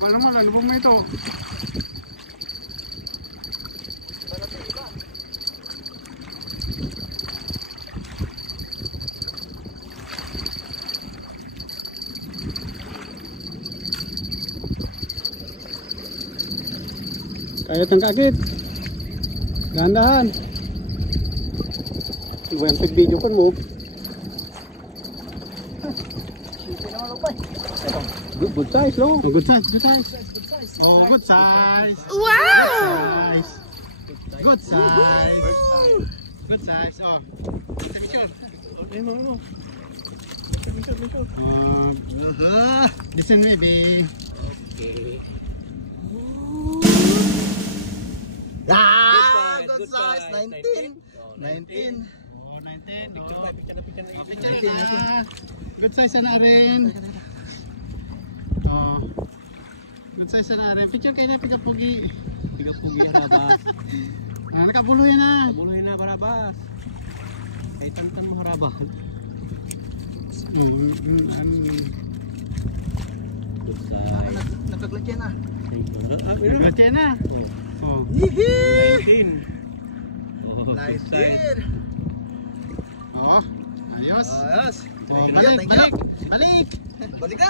Wala mo, lalubog mo ito. Kayat ng kakit. Dahan-dahan. Buwan sa video kan mo. Good size, lo. Oh, good size, good size. Oh, good size. Wow! Good size. Good size. Oh. Listen, baby. Okay. Ah, good size. 19. 19. Oh, 19. Picture na. 19. Good size na rin. Oh. Good size na rin. Picture kayo na, pigapugi. Pigapugi yan, Barabas. Ah, nakabulo yan na. Kabuluhin na, Barabas. Kahit tantan mo, Barabas. Good size. Nagkaglagyan na. Naglatyan na. Oh. Yee-hee! Nice din. Oh. Ayos. Ayos. Oh, Thank you, balik, thank you. balik. Balik. Balik ka.